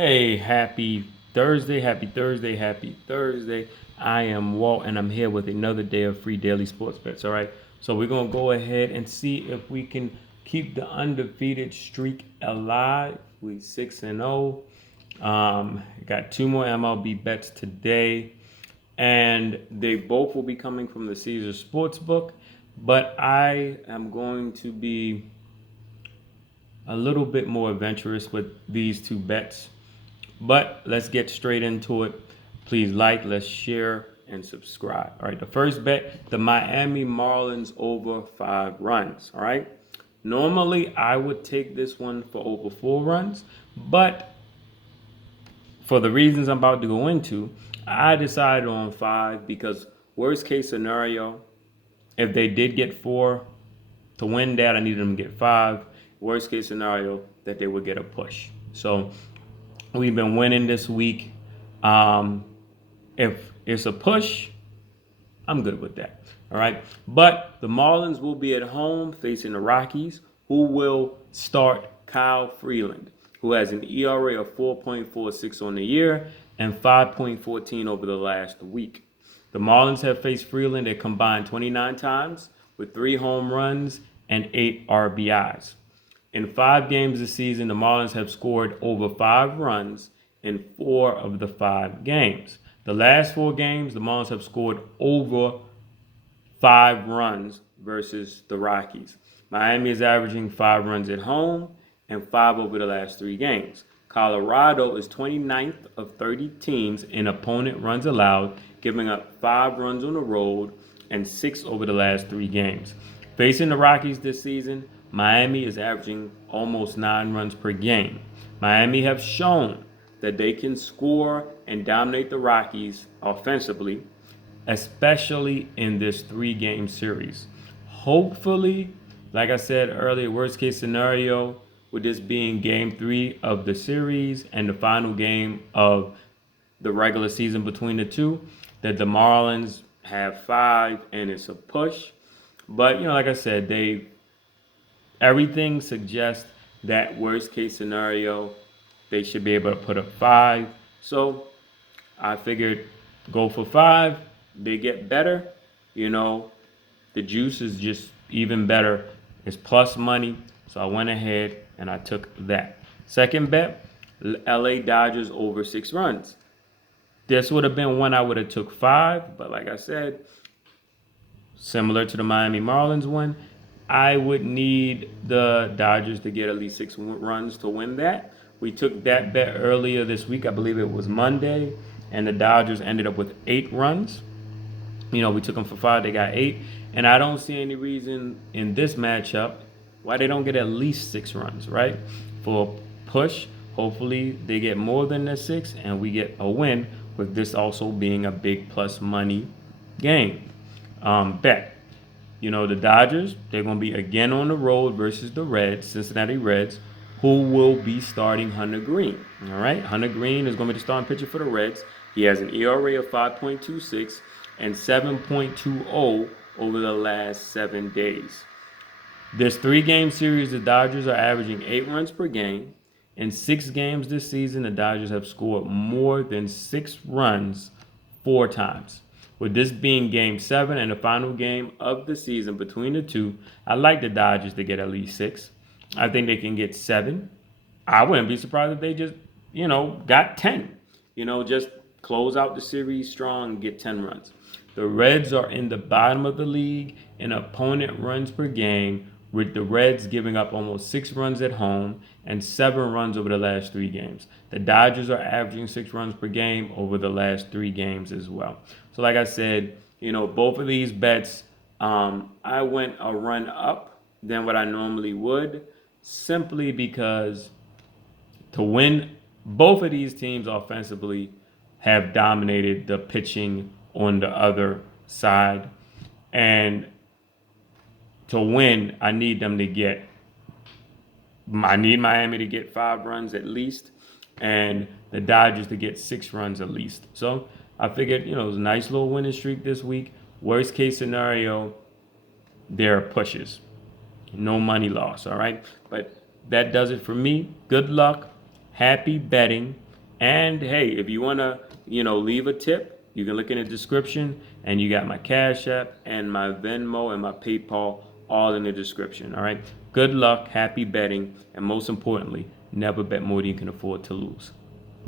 Hey, happy Thursday, happy Thursday, happy Thursday. I am Walt and I'm here with another day of free daily sports bets. All right. So we're going to go ahead and see if we can keep the undefeated streak alive. We 6-0. Got two more MLB bets today, and they both will be coming from the Caesar Sportsbook. But I am going to be a little bit more adventurous with these two bets. But let's get straight into it. Please like, let's share, and subscribe. All right, the first bet, the Miami Marlins over 5 runs. All right. Normally, I would take this one for over 4 runs, but for the reasons I'm about to go into, I decided on 5 because worst case scenario, if they did get 4 to win that, I needed them to get 5. Worst case scenario, that they would get a push. So we've been winning this week. Um, if it's a push, I'm good with that. All right. But the Marlins will be at home facing the Rockies, who will start Kyle Freeland, who has an ERA of 4.46 on the year and 5.14 over the last week. The Marlins have faced Freeland a combined 29 times with 3 home runs and 8 RBIs. In 5 games this season, the Marlins have scored over 5 runs in 4 of the 5 games. The last 4 games, the Marlins have scored over 5 runs versus the Rockies. Miami is averaging 5 runs at home and 5 over the last 3 games. Colorado is 29th of 30 teams in opponent runs allowed, giving up 5 runs on the road and 6 over the last 3 games. Facing the Rockies this season, Miami is averaging almost 9 runs per game. Miami have shown that they can score and dominate the Rockies offensively, especially in this 3 game series. Hopefully, like I said earlier, worst case scenario, with this being game 3 of the series and the final game of the regular season between the two, that the Marlins have 5 and it's a push. But like I said, everything suggests that worst case scenario, they should be able to put up 5. So I figured go for 5. They get better. You know, the juice is just even better. It's plus money. So I went ahead and I took that. Second bet, LA Dodgers over 6 runs. This would have been one I would have took 5, but like I said, similar to the Miami Marlins one, I would need the Dodgers to get at least 6 runs to win that. We took that bet earlier this week. I believe it was Monday, and the Dodgers ended up with 8 runs. We took them for 5. They got 8, and I don't see any reason in this matchup why they don't get at least 6 runs, right? For a push, hopefully they get more than the 6, and we get a win. With this also being a big plus money game. Bet. The Dodgers, they're going to be again on the road versus the Reds, Cincinnati Reds, who will be starting Hunter Green. All right. Hunter Green is going to be the starting pitcher for the Reds. He has an ERA of 5.26 and 7.20 over the last 7 days. This 3 game series, the Dodgers are averaging 8 runs per game. In 6 games this season, the Dodgers have scored more than 6 runs 4 times. With this being game 7 and the final game of the season between the two, I like the Dodgers to get at least 6. I think they can get 7. I wouldn't be surprised if they just, got 10. Just close out the series strong and get 10 runs. The Reds are in the bottom of the league in opponent runs per game, with the Reds giving up almost 6 runs at home and 7 runs over the last 3 games. The Dodgers are averaging 6 runs per game over the last 3 games as well. So like I said, both of these bets, I went a run up than what I normally would, simply because to win, both of these teams offensively have dominated the pitching on the other side. And to win, I need Miami to get 5 runs at least, and the Dodgers to get 6 runs at least. So I figured, it was a nice little winning streak this week. Worst case scenario, there are pushes. No money loss, all right? But that does it for me. Good luck. Happy betting. And hey, if you wanna, leave a tip, you can look in the description, and you got my Cash App and my Venmo and my PayPal all in the description. All right. Good luck, happy betting, and most importantly, never bet more than you can afford to lose.